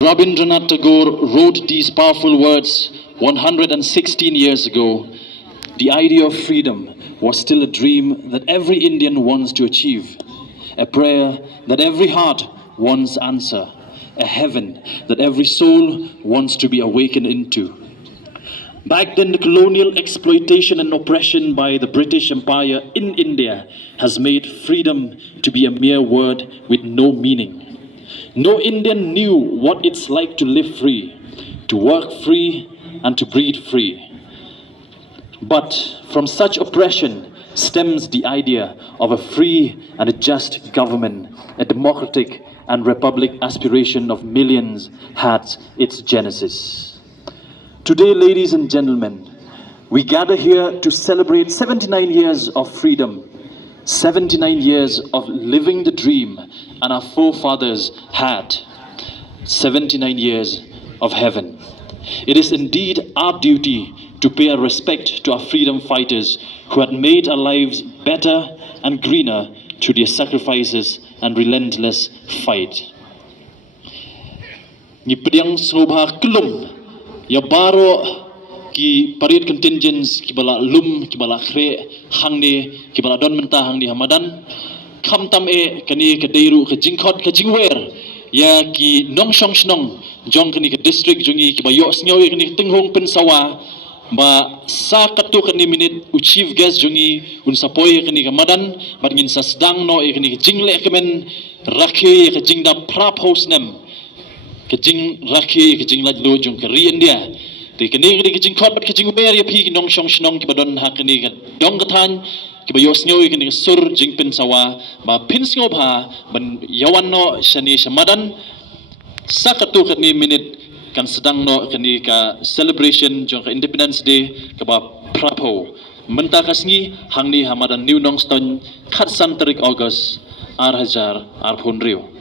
Rabindranath Tagore wrote these powerful words 116 years ago. The idea of freedom was still a dream that every Indian wants to achieve, a prayer that every heart wants answer, a heaven that every soul wants to be awakened into. Back then, the colonial exploitation and oppression by the British Empire in India has made freedom to be a mere word with no meaning. No Indian knew what it's like to live free, to work free, and to breathe free. But from such oppression stems the idea of a free and a just government, a democratic and republic aspiration of millions had its genesis. Today, ladies and gentlemen, we gather here to celebrate 79 years of freedom, 79 years of living the dream and our forefathers had, 79 years of heaven. It is indeed our duty to pay our respect to our freedom fighters who had made our lives better and greener through their sacrifices and relentless fight. Nipediang slobha kelum ya baro ki parit contingents ki bala lum ki bala khre hangni ki bala don mentah hangni hamadan kham tam e kani ka deiru ka jingkhot ka jingwer ya ki nong shong snong jong kani ka district jongi ki ba yo snyo kani tenghong pen sawa ba sa katu kani minute u chief guest jongi un sapoy kani ka madan bat ngin sa sedang no e kani ka jingle kemen rakhe ka jingda prap house nem ka jing rakhe ka jing laj lo jong ka ri india te kani ka jing khot bat ka jing ber ya phi ki nong shong snong ki ba don ha kani ka dong ka than ki ba yo snyo kani ka sur jing pen sawa ba pin snyo bha ban yawan no shani shamadan sa katu kani minute kan sedang no kani ka celebration jong ka Independence Day ka ba prapo menta kasngi hangni hamadan new nong ston khat san tarik August ar hajar ar phun riu